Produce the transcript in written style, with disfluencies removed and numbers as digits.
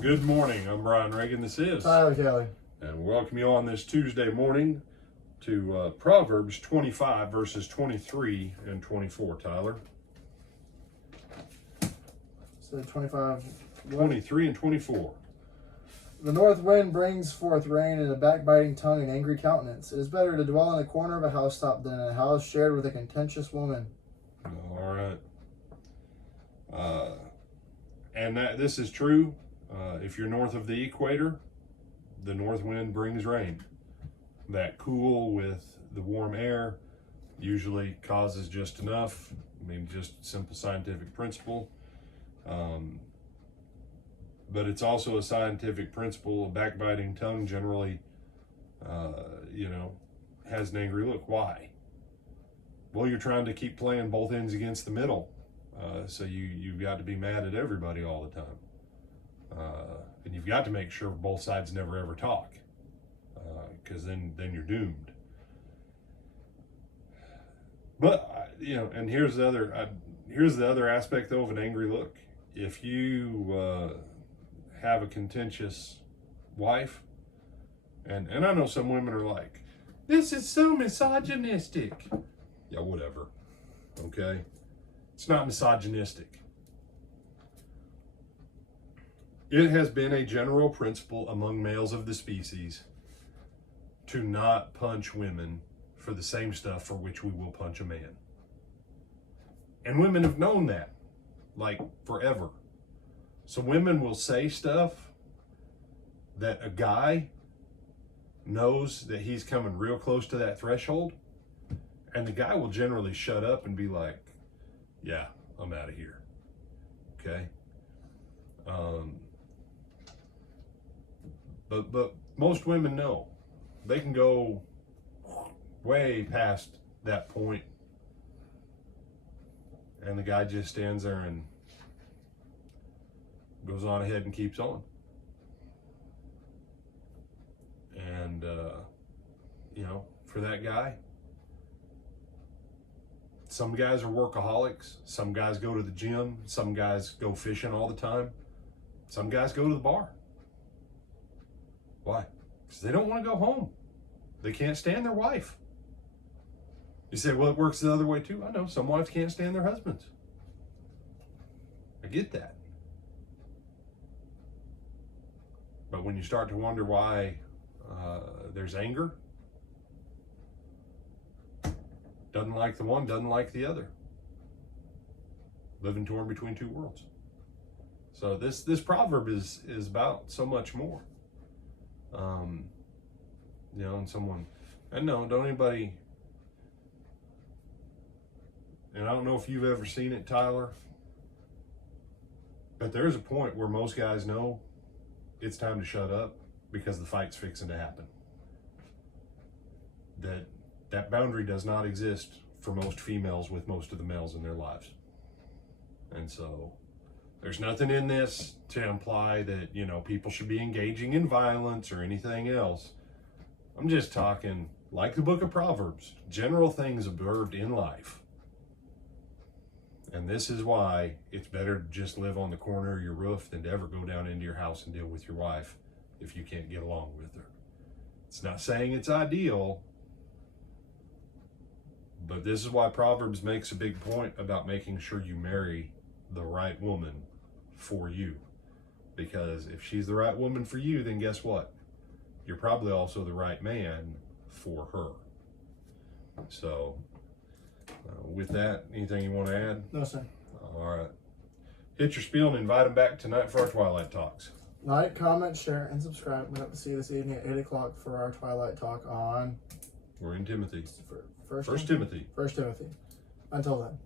Good morning. I'm Brian Reagan. This is Tyler Kelly. And welcome you on this Tuesday morning to Proverbs 25 verses 23 and 24. Tyler. So 25. 23 and 24. The north wind brings forth rain, and a backbiting tongue and angry countenance. It is better to dwell in the corner of a housetop than in a house shared with a contentious woman. All right. And this is true. If you're north of the equator, the north wind brings rain. That cool with the warm air usually causes just enough. I mean, just simple scientific principle. But it's also a scientific principle. A backbiting tongue generally, has an angry look. Why? Well, you're trying to keep playing both ends against the middle. So you've got to be mad at everybody all the time. And you've got to make sure both sides never ever talk, because then you're doomed. But and here's the other aspect though of an angry look. If you have a contentious wife, and I know some women are like, this is so misogynistic. Yeah, whatever. Okay, it's not misogynistic. It has been a general principle among males of the species to not punch women for the same stuff for which we will punch a man. And women have known that, like, forever. So women will say stuff that a guy knows that he's coming real close to that threshold, and the guy will generally shut up and be like, yeah, I'm out of here. Okay? But most women know they can go way past that point, and the guy just stands there and goes on ahead and keeps on. And for that guy, some guys are workaholics, some guys go to the gym, some guys go fishing all the time, some guys go to the bar. Why? Because they don't want to go home. They can't stand their wife. You say, well, it works the other way too. I know some wives can't stand their husbands. I get that. But when you start to wonder why there's anger, doesn't like the one, doesn't like the other. Living torn between two worlds. So this proverb is about so much more. And someone, and no, don't anybody, and I don't know if you've ever seen it, Tyler, but there's a point where most guys know it's time to shut up because the fight's fixing to happen. That boundary does not exist for most females with most of the males in their lives. And so there's nothing in this to imply that, people should be engaging in violence or anything else. I'm just talking, like the book of Proverbs, general things observed in life. And this is why it's better to just live on the corner of your roof than to ever go down into your house and deal with your wife if you can't get along with her. It's not saying it's ideal, but this is why Proverbs makes a big point about making sure you marry the right woman for you. Because if she's the right woman for you, then guess what? You're probably also the right man for her. So, with that, anything you want to add? No, sir. All right. Hit your spiel and invite them back tonight for our Twilight Talks. Like, comment, share, and subscribe. We hope to see you this evening at 8 o'clock for our Twilight Talk on... We're in Timothy. First Timothy. Until then.